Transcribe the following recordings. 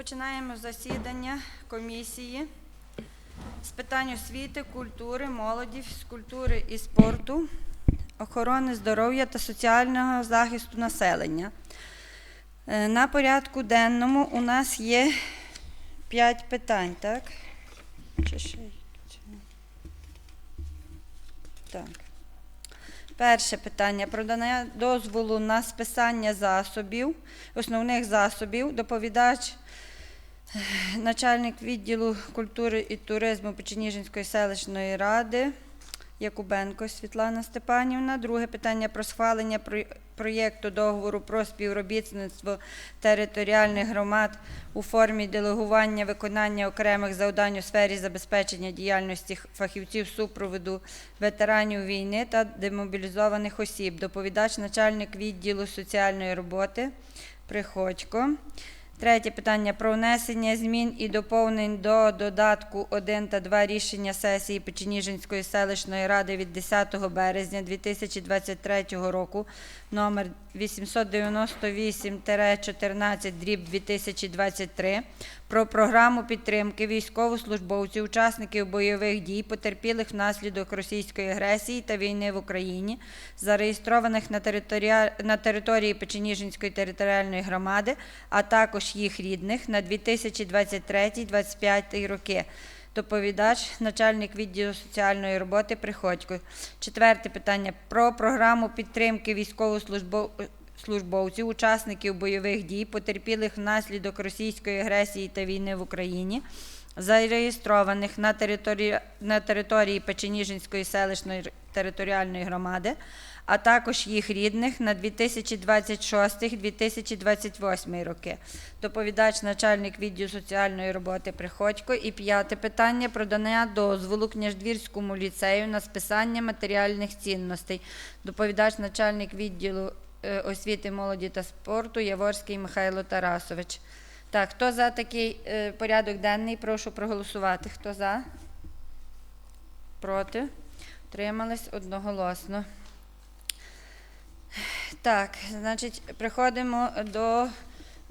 Розпочинаємо засідання комісії з питань освіти, культури, молоді, фізкультури і спорту, охорони здоров'я та соціального захисту населення. Е, На порядку денному у нас є п'ять питань, так? Так. Перше питання про надання дозволу на списання засобів, основних засобів. Доповідач, начальник відділу культури і туризму Печеніжинської селищної ради Якубенко Світлана Степанівна. Друге питання про схвалення проєкту договору про співробітництво територіальних громад у формі делегування виконання окремих завдань у сфері забезпечення діяльності фахівців супроводу ветеранів війни та демобілізованих осіб. Доповідач, начальник відділу соціальної роботи Приходько. Третє питання. Про внесення змін і доповнень до додатку 1 та 2 рішення сесії Печеніжинської селищної ради від 10 березня 2023 року номер 898-14 дріб 2023 про програму підтримки військовослужбовців, учасників бойових дій, потерпілих внаслідок російської агресії та війни в Україні, зареєстрованих на, території Печеніжинської територіальної громади, а також їх рідних на 2023-2025 роки. Доповідач, начальник відділу соціальної роботи Приходько. Четверте питання про програму підтримки військовослужбовців, учасників бойових дій, потерпілих внаслідок російської агресії та війни в Україні, зареєстрованих на території, на території Печеніжинської селищної територіальної громади, а також їх рідних на 2026-2028 роки. Доповідач, начальник відділу соціальної роботи Приходько. І п'яте питання про надання дозволу Княждвірському ліцею на списання матеріальних цінностей. Доповідач, начальник відділу е, освіти, молоді та спорту Яворський Михайло Тарасович. Так, хто за такий е, порядок денний, прошу проголосувати. Хто за? Проти? Тримались одноголосно. Так, значить, приходимо до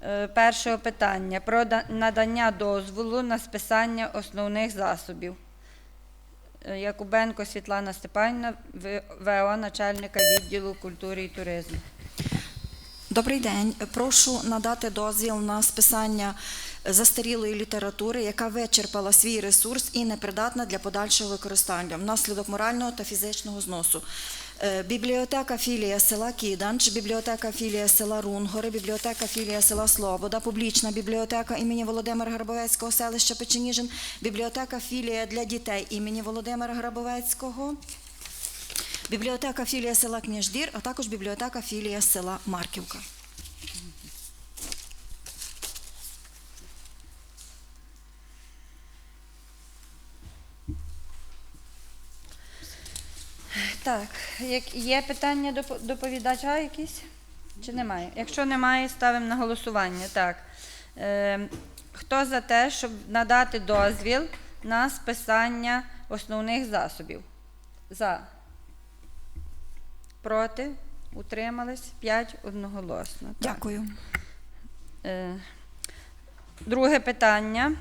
е, першого питання про да- надання дозволу на списання основних засобів. Е, Якубенко Світлана Степанівна, ВО, начальника відділу культури і туризму. Добрий день. Прошу надати дозвіл на списання застарілої літератури, яка вичерпала свій ресурс і непридатна для подальшого використання внаслідок морального та фізичного зносу. Е, Бібліотека філія села Кіданч, бібліотека філія села Рунгори, бібліотека філія села Слобода, публічна бібліотека імені Володимира Грабовецького селища Печеніжин, бібліотека філія для дітей імені Володимира Грабовецького. Бібліотека філія села Княждір, а також бібліотека філія села Марківка. Так, як є питання до доповідача якісь? Чи немає? Якщо немає, ставимо на голосування. Так. Е, хто за те, щоб надати дозвіл на списання основних засобів? За. Проти? Утримались? П'ять одноголосно. Так. Дякую. Е, Друге питання.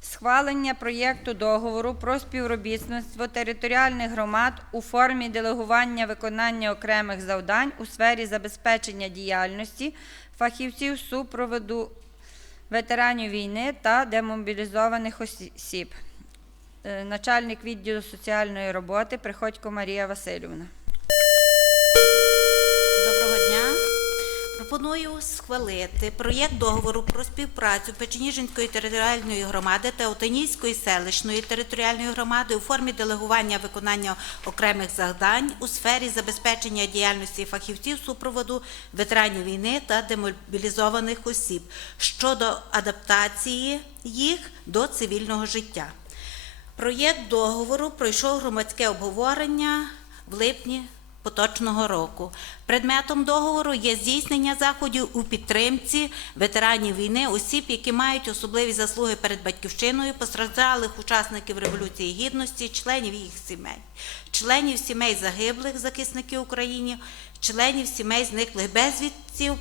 Схвалення проєкту договору про співробітництво територіальних громад у формі делегування виконання окремих завдань у сфері забезпечення діяльності фахівців супроводу ветеранів війни та демобілізованих осіб. Е, Начальник відділу соціальної роботи Приходько Марія Васильівна. Пропоную схвалити проєкт договору про співпрацю Печеніжинської територіальної громади та Отинійської селищної територіальної громади у формі делегування виконання окремих завдань у сфері забезпечення діяльності фахівців супроводу ветеранів війни та демобілізованих осіб щодо адаптації їх до цивільного життя. Проєкт договору пройшов громадське обговорення в липні поточного року. Предметом договору є здійснення заходів у підтримці ветеранів війни, осіб, які мають особливі заслуги перед батьківщиною, постраждалих учасників Революції Гідності, членів їх сімей, членів сімей загиблих захисників України, членів сімей зниклих безвістів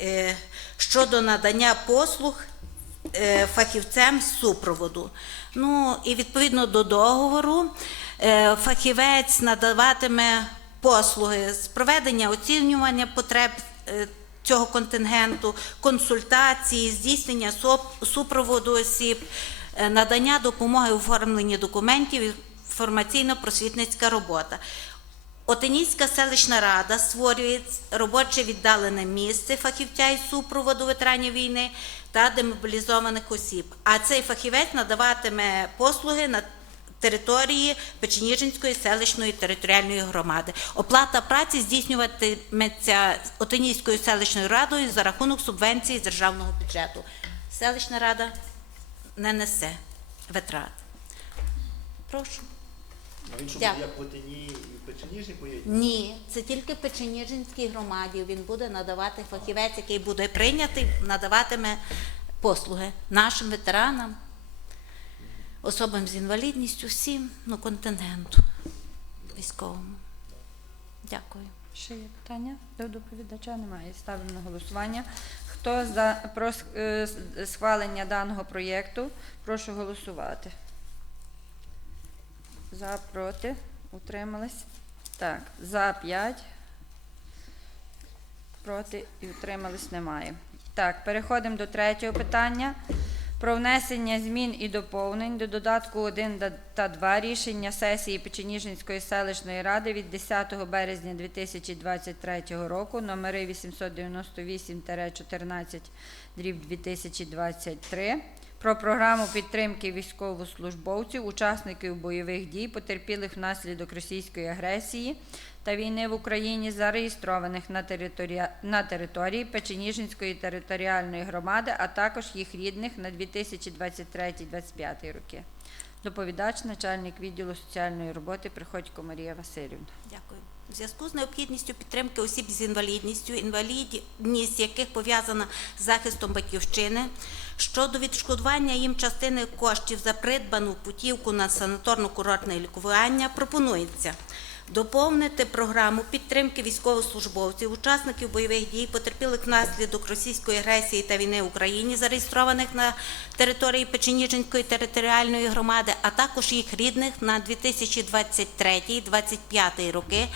е, щодо надання послуг е, фахівцем супроводу. Ну і відповідно до договору е, фахівець надаватиме послуги з проведення оцінювання потреб е, цього контингенту, консультації, здійснення супроводу осіб, е, надання допомоги у оформленні документів, інформаційно-просвітницька робота. Отинійська селищна рада створює робоче віддалене місце фахівця із супроводу ветеранів війни та демобілізованих осіб. А цей фахівець надаватиме послуги на території Печеніжинської селищної територіальної громади. Оплата праці здійснюватиметься Отинійською селищною радою за рахунок субвенції з державного бюджету. Селищна рада не несе витрат. Прошу. А він що Дякую. буде як Плетені і Печеніжні поїде? Ні, це тільки Печеніжинській громаді. Він буде надавати фахівець, який буде прийнятий, надаватиме послуги нашим ветеранам, особам з інвалідністю, всім, ну, контингенту військовому. Дякую. Ще є питання до доповідача? Немає. Ставимо на голосування. Хто за про е, схвалення даного проєкту? Прошу голосувати. За, проти, утримались. Так, за 5. Проти і утримались немає. Так, переходимо до третього питання. Про внесення змін і доповнень до додатку 1 да- та 2 рішення сесії Печеніжинської селищної ради від 10 березня 2023 року, номери 898-14 дріб 2023, про програму підтримки військовослужбовців, учасників бойових дій, потерпілих внаслідок російської агресії та війни в Україні, зареєстрованих на, територія... на території Печеніжинської територіальної громади, а також їх рідних на 2023-2025 роки. Доповідач, начальник відділу соціальної роботи Приходько Марія Васильівна. Дякую. У зв'язку з необхідністю підтримки осіб з інвалідністю, інвалідність яких пов'язана з захистом батьківщини, щодо відшкодування їм частини коштів за придбану путівку на санаторно-курортне лікування, пропонується доповнити програму підтримки військовослужбовців, учасників бойових дій, потерпілих внаслідок російської агресії та війни в Україні, зареєстрованих на території Печеніжинської територіальної громади, а також їх рідних на 2023-2025 роки,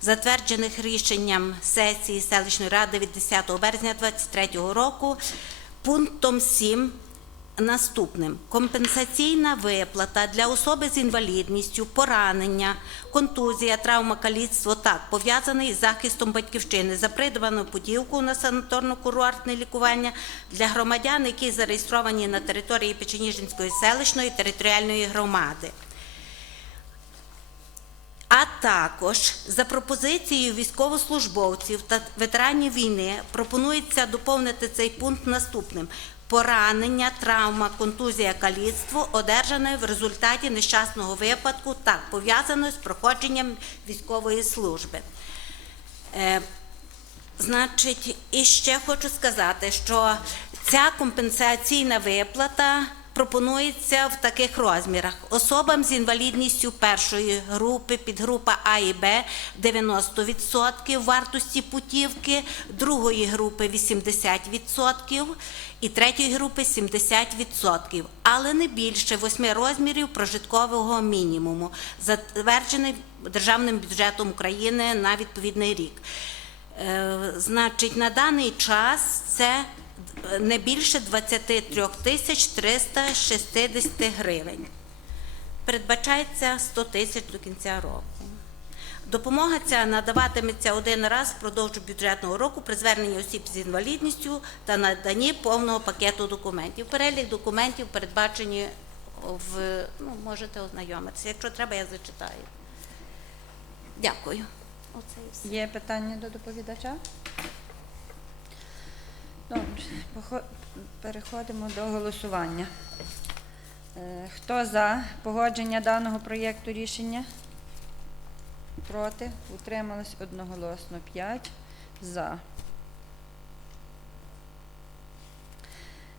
затверджених рішенням сесії селищної ради від 10 березня 2023 року, пунктом 7 Наступним компенсаційна виплата для особи з інвалідністю, поранення, контузія, травма, каліцтво так пов'язаний із захистом батьківщини за придбану путівку на санаторно-курортне лікування для громадян, які зареєстровані на території Печеніжинської селищної територіальної громади. А також за пропозицією військовослужбовців та ветеранів війни пропонується доповнити цей пункт наступним: поранення, травма, контузія, каліцтво, одержане в результаті нещасного випадку, так пов'язано з проходженням військової служби. Е, Значить, і ще хочу сказати, що ця компенсаційна виплата пропонується в таких розмірах: особам з інвалідністю першої групи, підгрупа А і Б 90% вартості путівки, другої групи 80% і третьої групи 70%, але не більше восьми розмірів прожиткового мінімуму, затверджений державним бюджетом України на відповідний рік. Е, Значить, на даний час це не більше 23 тисяч 360 гривень. Передбачається 100 тисяч до кінця року. Допомога ця надаватиметься один раз впродовж бюджетного року при зверненні осіб з інвалідністю та наданні повного пакету документів. Перелік документів передбачені в ну, можете ознайомитися. Якщо треба, я зачитаю. Дякую. Оце. Є питання до доповідача? Добре, переходимо до голосування. Е, Хто за погодження даного проєкту рішення? Проти? Утрималось одноголосно 5 за.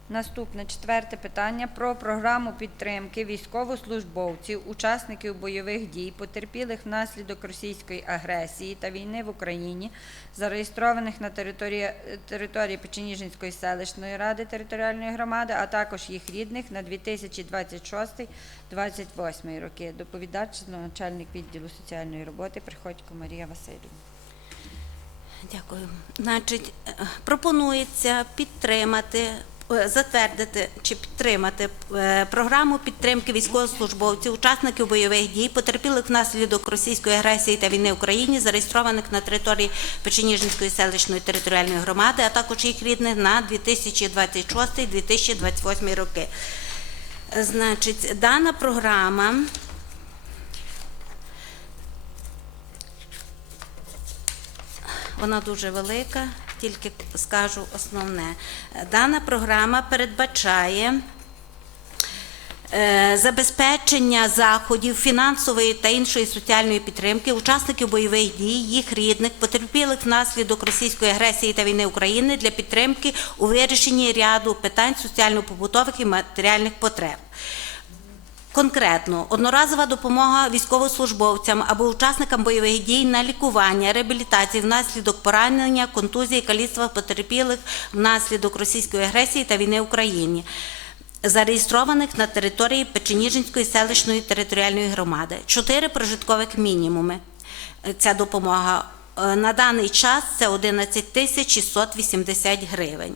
Наступне четверте питання про програму підтримки військовослужбовців, учасників бойових дій, потерпілих внаслідок російської агресії та війни в Україні, зареєстрованих на території, території Печеніжинської селищної ради територіальної громади, а також їх рідних на 2026-2028 роки. Доповідач начальник відділу соціальної роботи Приходько Марія Васильівна. Дякую. Значить, е, пропонується підтримати, затвердити чи підтримати е, програму підтримки військовослужбовців, учасників бойових дій, потерпілих внаслідок російської агресії та війни в Україні, зареєстрованих на території Печеніжинської селищної територіальної громади, а також їх рідних на 2026-2028 роки. Е, Значить, дана програма Вона дуже велика, тільки скажу основне. Дана програма передбачає е, забезпечення заходів фінансової та іншої соціальної підтримки учасників бойових дій, їх рідних, потерпілих внаслідок російської агресії та війни України для підтримки у вирішенні ряду питань соціально-побутових і матеріальних потреб. Конкретно, одноразова допомога військовослужбовцям або учасникам бойових дій на лікування, реабілітацію внаслідок поранення, контузії, каліцтва потерпілих внаслідок російської агресії та війни в Україні, зареєстрованих на території Печеніжинської селищної територіальної громади. Чотири прожиткових мінімуми. Ця допомога Е, на даний час це 11 тисяч 680 гривень.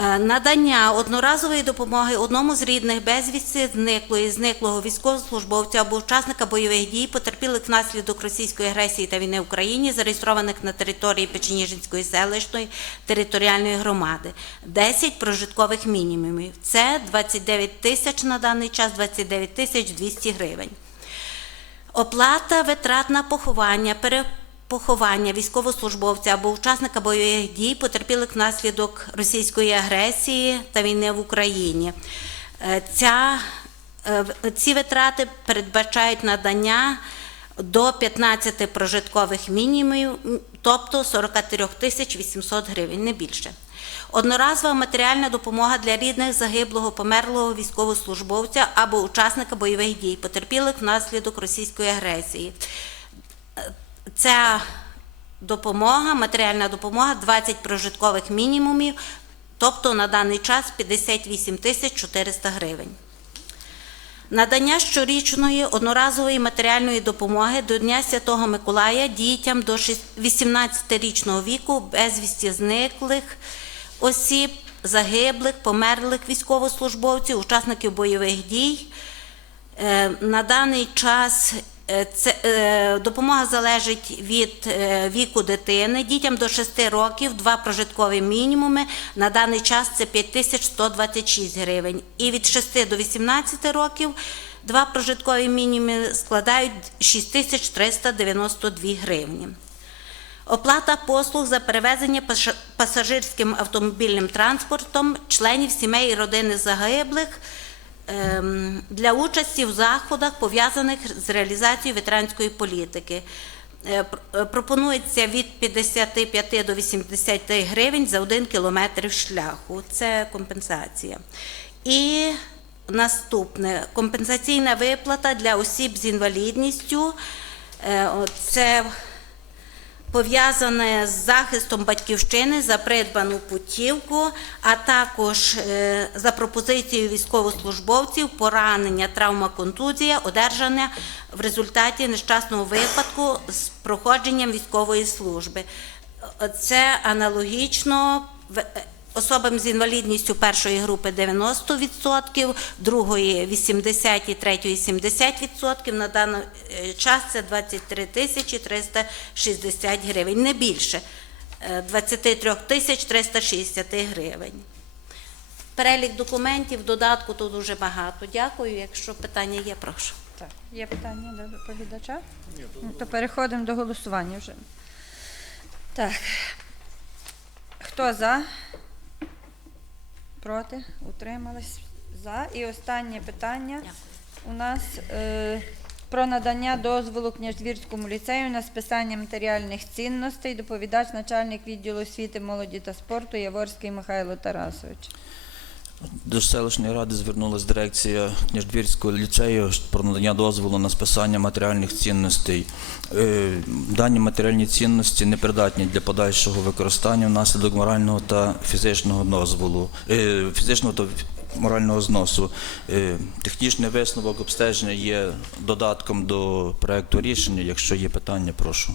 Е, Надання одноразової допомоги одному з рідних безвісти зниклої, зниклого військовослужбовця або учасника бойових дій, потерпілих внаслідок російської агресії та війни в Україні, зареєстрованих на території Печеніжинської селищної територіальної громади. 10 прожиткових мінімумів. Це 29 тисяч на даний час, 29 тисяч 200 гривень. Оплата витрат на поховання, перепоховання військовослужбовця або учасника бойових дій, потерпілих внаслідок російської агресії та війни в Україні. Е, Ця, е, ці витрати передбачають надання до 15 прожиткових мінімумів, тобто 43 тисяч 800 гривень, не більше. Одноразова матеріальна допомога для рідних загиблого, померлого військовослужбовця або учасника бойових дій, потерпілих внаслідок російської агресії. Ця допомога, матеріальна допомога 20 прожиткових мінімумів, тобто на даний час 58 тисяч 400 гривень. Надання щорічної одноразової матеріальної допомоги до Дня Святого Миколая дітям до 18-річного віку безвісті зниклих осіб, загиблих, померлих військовослужбовців, учасників бойових дій. Е, На даний час це, е, допомога залежить від е, віку дитини. Дітям до 6 років два прожиткові мінімуми. На даний час це 5126 гривень. І від 6 до 18 років два прожиткові мінімуми складають 6392 гривні. Оплата послуг за перевезення пасажирським автомобільним транспортом членів сімей і родини загиблих для участі в заходах, пов'язаних з реалізацією ветеранської політики. Е, е, Пропонується від 55 до 80 гривень за один кілометр шляху. Це компенсація. І наступне компенсаційна виплата для осіб з інвалідністю. Е, Це пов'язане з захистом батьківщини за придбану путівку, а також е, за пропозицією військовослужбовців поранення, травма, контузія, одержане в результаті нещасного випадку з проходженням військової служби. Це аналогічно е, особам з інвалідністю першої групи 90%, другої 80% і третьої 70%. На даний е, час це 23 тисячі 360 гривень, не більше е, 23 тисяч 360 гривень. Перелік документів, додатку тут дуже багато. Дякую. Якщо питання є, прошу. Так, є питання до доповідача? Ну, То переходимо до голосування вже. Так. Хто за? Проти? Утримались? За. І останнє питання у нас е, про надання дозволу Княждвірському ліцею на списання матеріальних цінностей. Доповідач начальник відділу освіти, молоді та спорту Яворський Михайло Тарасович. До селищної ради звернулася дирекція Княждвірського ліцею про надання дозволу на списання матеріальних цінностей. Е, Дані матеріальні цінності непридатні для подальшого використання внаслідок морального та фізичного дозволу, е, фізичного та морального зносу. Е, Технічний висновок обстеження є додатком до проекту рішення. Якщо є питання, прошу.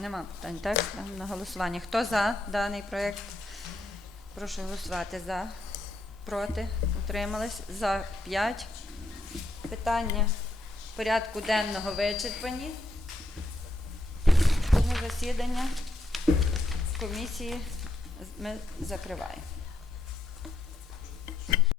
Нема питань, так? На голосування. Хто за даний проєкт? Прошу голосувати за. Проти? Утримались? За 5. Питання порядку денного вичерпані. Тому засідання комісії ми закриваємо.